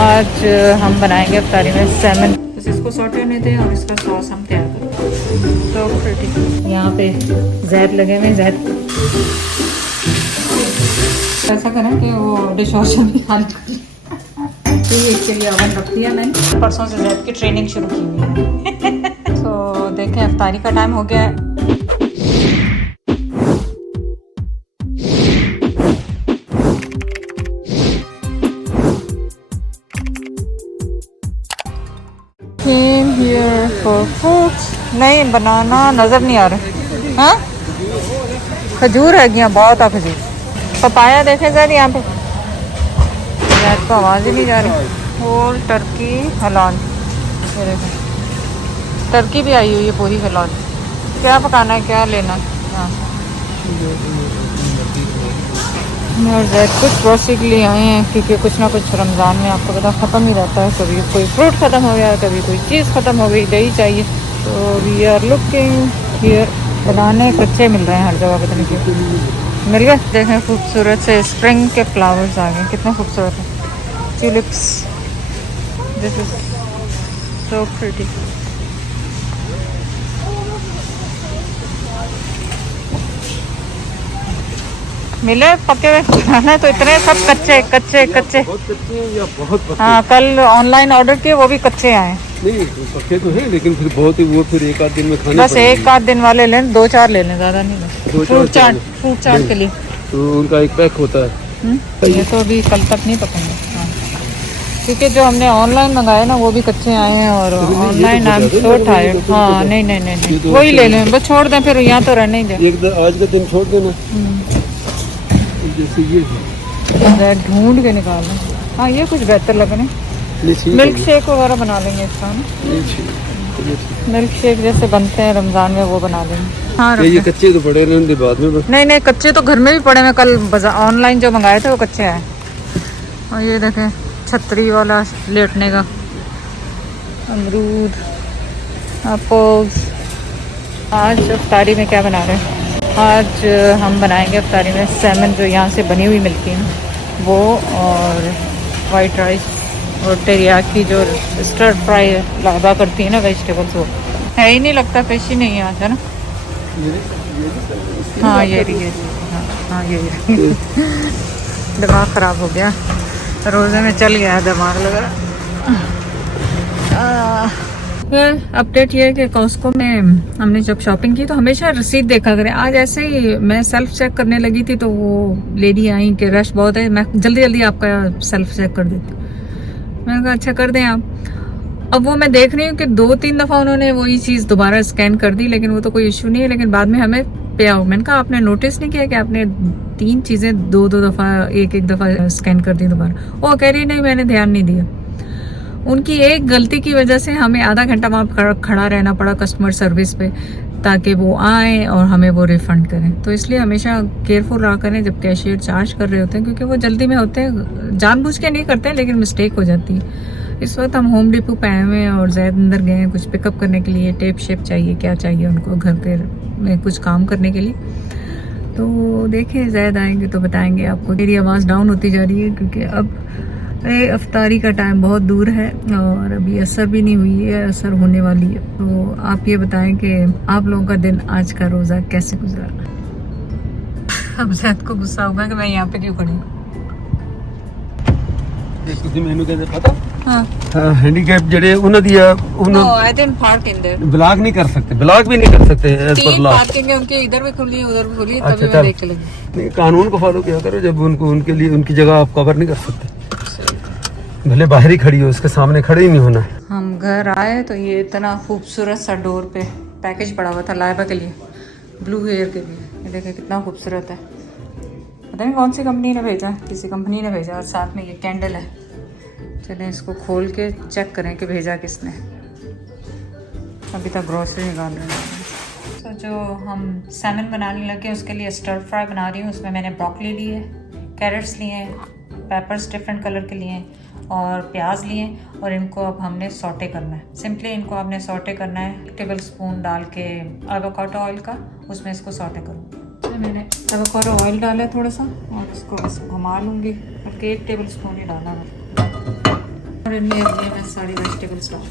आज हम बनाएंगे अफ्तारी में सैमन। बस इसको सॉटे होने दें और इसका सॉस हम तैयार करें। तो प्रीटी यहाँ पे जैद लगे हुए। जैद ऐसा करें कि वो डिश वॉशर भी खाली कर तो इसके लिए ओवन रख दिया मैंने। परसों से जैद की ट्रेनिंग शुरू की हुई है। तो देखें अफ्तारी का टाइम हो गया है। For fruits नहीं बनाना नजर नहीं आ रहा। हाँ खजूर है गया बहुत खजूर। पपाया देखे सर यहाँ पे तो आवाज़ ही नहीं जा रही। होल टर्की हलाल टर्की भी आई हुई है पूरी हलाल। क्या पकाना है क्या लेना। हाँ और जैद कुछ ग्रोसरी के लिए आए हैं क्योंकि कुछ ना कुछ रमज़ान में आपको पता ख़त्म ही रहता है। कभी कोई फ्रूट ख़त्म हो गया, कभी कोई चीज़ ख़त्म हो गई, दही चाहिए। तो वी आर लुकिंग हियर। बनाने कच्चे मिल रहे हैं हर जगह, पता नहीं क्यों मिल गए। देखें खूबसूरत से स्प्रिंग के फ्लावर्स आ गए, कितना खूबसूरत है। Tulips, this is so pretty. मिले पके हुए खाना तो इतने सब कच्चे कच्चे कच्चे। हाँ कल ऑनलाइन ऑर्डर किए वो भी कच्चे आए। नहीं पके तो है लेकिन फिर बहुत ही वो फिर एक आध दिन में खाने बस एक आध दिन वाले लें, 2-4 ले लें, ज़्यादा नहीं लें। फ्रूट चाट के लिए तो उनका एक पैक होता है। ये तो अभी कल तक नहीं पकेंगे। हाँ क्योंकि जो हमने ऑनलाइन मंगाए ना वो भी कच्चे आए हैं और online I am so tired. हाँ नहीं नहीं नहीं वही ले लें, बस छोड़ दें फिर यहाँ तो रहने ही दें। एक आज का दिन छोड़ देना जैसे ये ढूंढ के निकाल लें। हाँ ये कुछ बेहतर लग रहे हैं। मिल्क शेक वगैरह बना लेंगे इसका ना। मिल्क शेक जैसे बनते हैं रमज़ान में वो बना लेंगे। हाँ ये कच्चे तो पड़े रहने बाद में। नहीं नहीं कच्चे तो घर में भी पड़े हैं। कल ऑनलाइन जो मंगाए थे वो कच्चे आए। और ये देखें छतरी वाला लेटने का अमरूद एप्पल्स। आज अफ्तारी में क्या बना रहे हैं? आज हम बनाएंगे अफ्तारी में सैमन जो यहाँ से बनी हुई मिलती है वो, और वाइट राइस और टेरियाकी जो स्टर फ्राई लगा करती है ना वेजिटेबल्स, वो है ही नहीं लगता फिश ही नहीं है आज, है ना। हाँ ये रही है। हाँ ये दिमाग ख़राब हो गया, रोज़े में चल गया दिमाग लग रहा। अपडेट ये है कि कॉस्को में हमने जब शॉपिंग की तो हमेशा रसीद देखा करें। आज ऐसे ही मैं सेल्फ चेक करने लगी थी तो वो लेडी आई कि रश बहुत है, मैं जल्दी जल्दी आपका सेल्फ चेक कर देती हूँ। मैंने कहा अच्छा कर दें आप। अब वो मैं देख रही हूँ कि 2-3 दफ़ा उन्होंने वही चीज़ दोबारा स्कैन कर दी, लेकिन वो तो कोई इशू नहीं है। लेकिन बाद में हमें पे आओ, मैंने कहा आपने नोटिस नहीं किया कि आपने 3 चीज़ें 2-2 दफ़ा एक दफ़ा स्कैन कर दी दोबारा। वो कह रही नहीं मैंने ध्यान नहीं दिया। उनकी एक गलती की वजह से हमें आधा घंटा वहाँ खड़ा रहना पड़ा कस्टमर सर्विस पे ताकि वो आए और हमें वो रिफ़ंड करें। तो इसलिए हमेशा केयरफुल रहा करें जब कैशियर चार्ज कर रहे होते हैं, क्योंकि वो जल्दी में होते हैं, जानबूझ के नहीं करते हैं लेकिन मिस्टेक हो जाती है। इस वक्त हम होम डिपो पे आए हुए हैं और जैद अंदर गए हैं कुछ पिकअप करने के लिए। टेप शेप चाहिए, क्या चाहिए उनको घर के में कुछ काम करने के लिए। तो देखें जैद आएंगे तो बताएंगे आपको। मेरी आवाज़ डाउन होती जा रही है क्योंकि अब अफ्तारी का टाइम बहुत दूर है और अभी असर भी नहीं हुई है, असर होने वाली है। तो आप ये बताएं कि आप लोगों का दिन आज का रोज़ा कैसे गुजरा। अब जैद को गुस्सा होगा कि मैं यहाँ पे क्यों खड़ी हूँ। हाँ हैंडीकैप जड़े उन्हें दिया ब्लॉक नहीं कर सकते, ब्लॉक भी नहीं कर सकते। पार्किंग है उनके, इधर भी खुली उधर भी खुली, तभी मैं देख के लगी। कानून को फॉलो किया करो, जब उनको उनके लिए उनकी जगह आप कवर नहीं कर सकते। भले बाहर ही खड़ी हो, उसके सामने खड़े ही नहीं होना। हम घर आए तो ये इतना खूबसूरत सा डोर पे पैकेज पड़ा हुआ था लाइबा के लिए, ब्लू हेयर के लिए। ये देखें कितना खूबसूरत है, पता नहीं कौन सी कंपनी ने भेजा, किसी कंपनी ने भेजा। और साथ में ये कैंडल है। चलें इसको खोल के चेक करें कि भेजा किसने। अभी तक ग्रोसरी निकाल रहे हैं। तो जो हम सैमन बनाने लगे उसके लिए स्टर फ्राई बना रही हूँ। उसमें मैंने ब्रोकली ली है, कैरेट्स लिए हैं, पेपर्स डिफरेंट कलर के लिए हैं और प्याज लिए और इनको अब हमने सॉटे करना है। सिंपली इनको आपने सॉटे करना है, 1 टेबल स्पून डाल के एवोकाडो ऑयल का, उसमें इसको सॉटे करूँगी। मैंने एवोकाडो ऑयल डाला है थोड़ा सा और इसको बस घुमा लूँगी, बल्कि 1 टेबल स्पून ही डाला है। और इनमें ये मैं सारी वेजिटेबल्स डाल,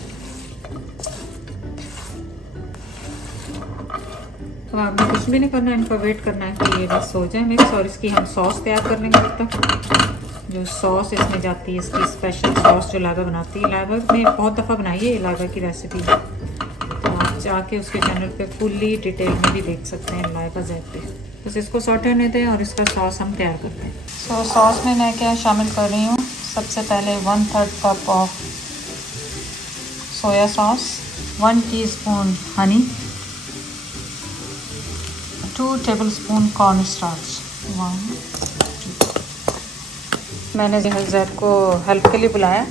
तो आपने कुछ भी नहीं करना, इनको वेट करना है कि ये बस हो जाए मिक्स। और इसकी हम सॉस तैयार कर लेंगे तब तक। जो सॉस इसमें जाती है, इसकी स्पेशल सॉस जो लागा बनाती है, लागा ने बहुत दफ़ा बनाई है लागा की रेसिपी, तो आप जाके उसके चैनल पे फुल्ली डिटेल में भी देख सकते हैं लागा ज़ैद पे। बस इसको सॉटे होने दें और इसका सॉस हम तैयार करते हैं। तो सॉस में मैं क्या शामिल कर रही हूँ, सबसे पहले 1/3 cup of soya sauce, 1 teaspoon Honey, 2 tablespoon corn starch. मैंने जैद को हेल्प के लिए बुलाया,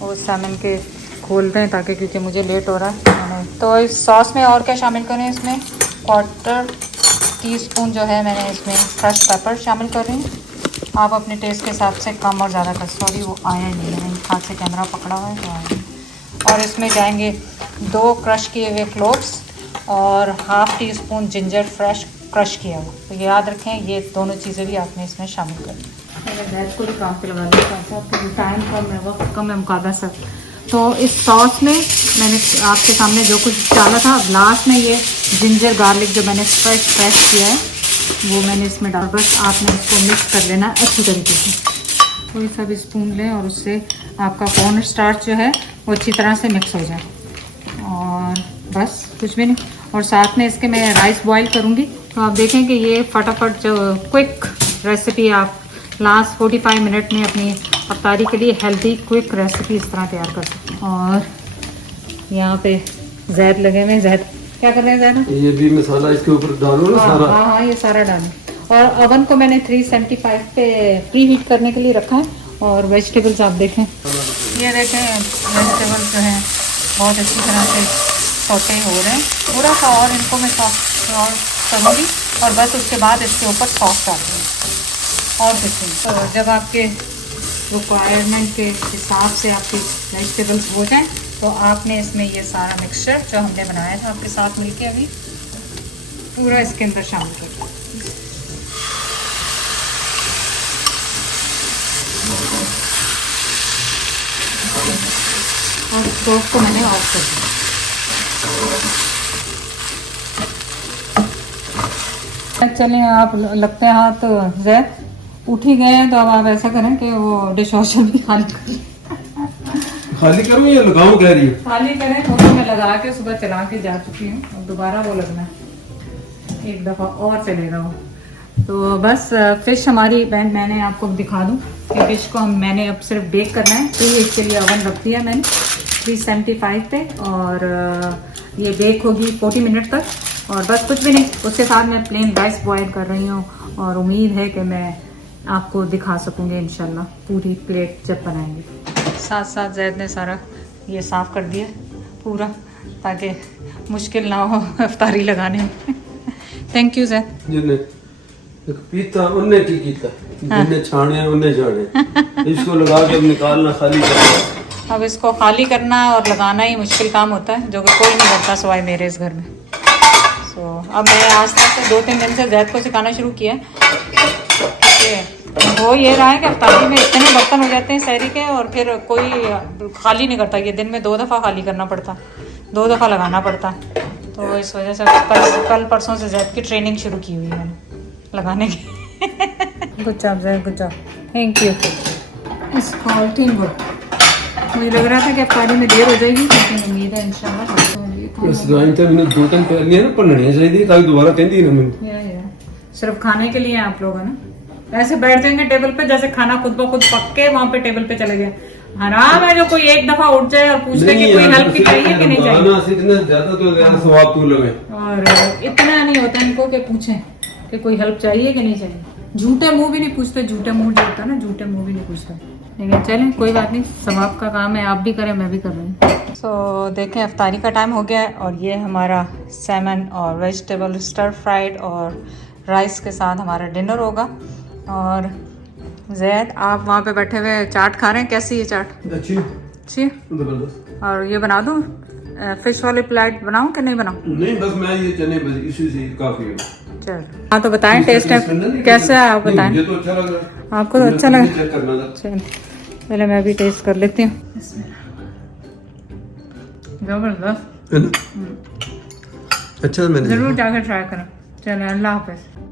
वो सामान के खोल रहे हैं ताकि, क्योंकि मुझे लेट हो रहा है। मैंने तो इस सॉस में और क्या शामिल करें, इसमें 1/4 टीस्पून जो है मैंने इसमें फ्रेश पेपर शामिल कर रही हूँ। आप अपने टेस्ट के हिसाब से कम और ज़्यादा कर, सॉरी वो आया नहीं है, मैंने हाथ से कैमरा पकड़ा हुआ है तो आया नहीं। और इसमें जाएंगे 2 क्रश किए हुए क्लोव्स और 1/2 टीस्पून जिंजर फ्रेश क्रश किया हुआ। तो याद रखें ये दोनों चीज़ें भी आपने इसमें शामिल करनी। मैंने गैस को भी काम पे लगा दिया, टाइम कम है, वक्त कम है मुकाबला सब। तो इस सॉस में मैंने आपके सामने जो कुछ डाला था, अब लास्ट में ये जिंजर गार्लिक जो मैंने फ्रेश किया है वो मैंने इसमें डाल, बस आपने इसको मिक्स कर लेना अच्छी तरीके से। कोई सा भी स्पून लें और उससे आपका कॉर्न स्टार्च जो है वो अच्छी तरह से मिक्स हो जाए, और बस कुछ भी नहीं। और साथ में इसके मैं राइस बॉईल करूँगी, तो आप देखें कि ये फटाफट जो क्विक रेसिपी आप लास्ट 45 मिनट में अपनी अफ्तारी के लिए हेल्दी क्विक रेसिपी इस तरह तैयार कर सकते हैं। और यहाँ पे जैद लगे हुए, जैद क्या कर रहे हैं जैद? ये भी मसाला इसके ऊपर डालो ना सारा। हाँ, ये सारा डालें। और ओवन को मैंने 375 पे प्री हीट करने के लिए रखा है। और वेजिटेबल्स आप देखें, ये देखें वेजिटेबल्स जो हैं बहुत अच्छी तरह से सौटे हो रहे हैं। थोड़ा सा और इनको मैं और करूँगी और बस उसके बाद इसके ऊपर सॉस डाल दूँगी और कुछ नहीं। तो जब आपके रिक्वायरमेंट के हिसाब से आपकी वेजिटेबल्स हो जाएं तो आपने इसमें ये सारा मिक्सचर जो हमने बनाया था आपके साथ मिलके अभी पूरा इसके अंदर शामिल कर दिया। और स्टोव को मैंने ऑफ कर दिया। चलें, आप लगते हैं हाथ तो जैद उठ ही गए हैं, तो अब आप ऐसा करें कि वो डिश वॉशर भी खाली करूँ या लगाऊं, कह रही है खाली करें। तो मैं लगा के सुबह चला के जा चुकी हूँ, अब दोबारा वो लगना है, एक दफ़ा और चलेगा वो। तो बस फिश हमारी बैंड मैंने आपको दिखा दूँ कि फिश को मैंने अब सिर्फ बेक करना है। तो इसके लिए ओवन रख दिया मैंने 375 पे, और ये बेक होगी 40 मिनट तक। और बस कुछ भी नहीं, उसके साथ मैं प्लेन राइस बॉयल कर रही हूँ, और उम्मीद है कि मैं आपको दिखा सकूँगी इंशाल्लाह पूरी प्लेट जब बनाएंगे। साथ साथ जैद ने सारा ये साफ़ कर दिया पूरा, ताकि मुश्किल ना हो अफ्तारी लगाने में। Thank you Zaid. पीता उन्ने की कीता, जिन्ने छाने उन्ने छाने, इसको लगा के निकालना, खाली करना। अब इसको खाली करना और लगाना ही मुश्किल काम होता है, जो कि कोई नहीं करता सिवाय मेरे इस घर में। तो अब मैं आस्ते से 2-3 दिन से जैद को सिखाना शुरू किया, क्योंकि वो ये रहा है कि अफ्तारी में इतने बर्तन हो जाते हैं सहरी के, और फिर कोई खाली नहीं करता। ये दिन में 2 दफ़ा खाली करना पड़ता, 2 दफ़ा लगाना पड़ता। तो इस वजह से कल परसों से जैद की ट्रेनिंग शुरू की हुई है मैंने लगाने की। Good job Zaid, good job, thank you. इस टीम वर्क मुझे लग रहा था कि अफ्तारी में देर हो जाएगी, लेकिन उम्मीद है इंशाल्लाह। बस लाइन तक मैंने 2-3 पहले ना पढ़ने चाहिए ताकि दोबारा कहती ना मैं। सिर्फ खाने के लिए आप लोग है ना, ऐसे बैठ जाएंगे टेबल पे जैसे खाना खुद ब खुद पक के वहाँ पे टेबल पे चले गए। हराम है जो कोई एक दफा उठ जाए और पूछ ले कि कोई हेल्प की चाहिए कि नहीं चाहिए। ज्यादा तो ज्यादा सवाब तू लगे, और इतना नहीं होता इनको कि पूछें कि कोई हेल्प चाहिए कि नहीं चाहिए। झूठे मुंह भी नहीं पूछते, झूठे मुंह जो होता है ना, झूठे मुंह भी नहीं पूछते। लेकिन चलें कोई बात नहीं, सवाब का काम है, आप भी करें मैं भी कर रही हूँ। सो देखें अफ्तारी का टाइम हो गया है, और ये हमारा सैमन और वेजिटेबल स्टर फ्राइड और राइस के साथ हमारा डिनर होगा। और जैद आप वहाँ पे बैठे हुए चाट खा रहे हैं, कैसी है चाट? अच्छी अच्छी। और ये बना दूँ फिश वाली प्लेट बनाऊँ कि नहीं बनाऊँ? नहीं, बस मैं ये चने इसी से काफी है। चल हाँ, तो बताएं टेस्ट है कैसा है, आप बताएं। मुझे तो अच्छा लग रहा है। आपको तो अच्छा लगा? चल पहले मैं भी टेस्ट कर लेती हूँ। जबरदस्त। है ना? अच्छा मैंने जरूर जाकर ट्राई करें। चले, अल्लाह हाफिज।